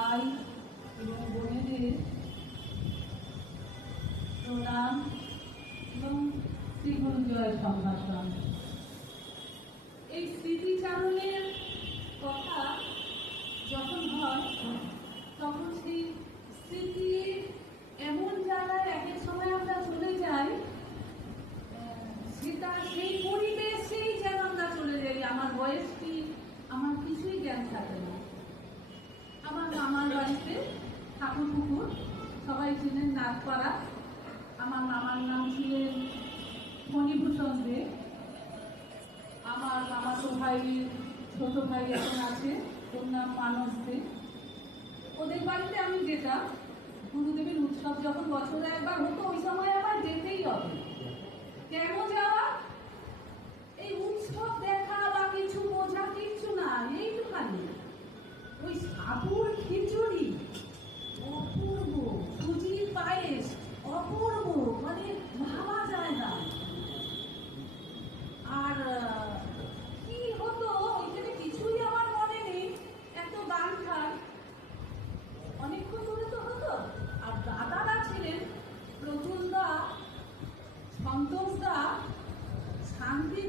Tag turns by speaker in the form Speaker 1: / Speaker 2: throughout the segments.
Speaker 1: ভাই এবং বোনেদের প্রণাম এবং শ্রীগুরুজয় সম্ভাষণ। এই স্মৃতিচারণের কথা যখন হয়, তখন সেই স্মৃতি এমন জায়গায় এক সময় আমরা চলে যাই সেটা সেই পরিবেশেই যেন আমরা চলে যাই। আমার বয়স কি আমার কিছুই জ্ঞান থাকে না আমার মামার বাড়িতে ঠাকুর পুকুর, সবাই ছিলেন নাগপাড়া। আমার মামার নাম ছিলেন ফণিভূষণ দে। আমার মামা তো ভাই, ছোট ভাই এখন আছে, ওর নাম মানস দে। ওদের বাড়িতে আমি যেতাম। গুরুদেবের উৎসব যখন বছরে একবার হতো, ওই সময়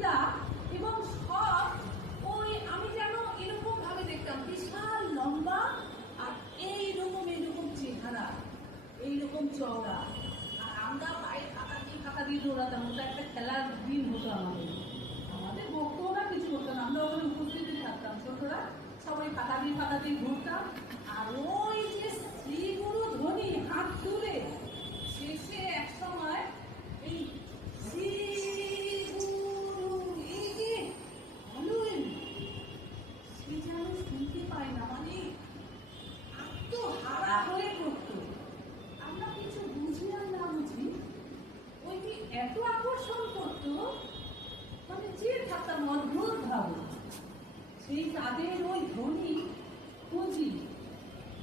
Speaker 1: শান্তিদা এবং সব ওই আমি যেন এরকম ভাবে দেখতাম, বিশাল লম্বা আর এইরকম এইরকম চেহারা, এইরকম চওড়া। আর আমরা পায়ে ফাঁকা দিয়ে ফাঁকা দিয়ে দৌড়াতাম, ওটা একটা খেলার দিন হতো আমাদের। আমাদের বকতো না কিছু না, আমরা ওখানে উপস্থিতি থাকতাম। ছোটরা সবাই ফাঁকা দিয়ে ফাঁকা দিয়ে ঘুরতাম আর ওই যে শ্রীগুরু ধ্বনি হাত তুলে শেষে এক সময় এই শ্রী গুরু এই যে বলুন সে যেন শুনতে পায় না মানে আত্মহারা হয়ে করতো আমরা কিছু বুঝলাম না বুঝি ওই কি এত আকর্ষণ করতো মানে চেয়ে থাকতাম অদ্ভুত ভাবে সেই তাদের ওই ধ্বনি খুঁজি,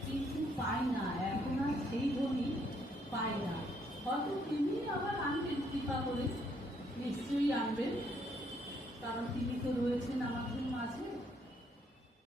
Speaker 1: কিন্তু পাই না। এখন আর সেই ধ্বনি পাই না। হয়তো তিনি আবার আনবেন, কৃপা করে। নিশ্চয়ই আনবেন।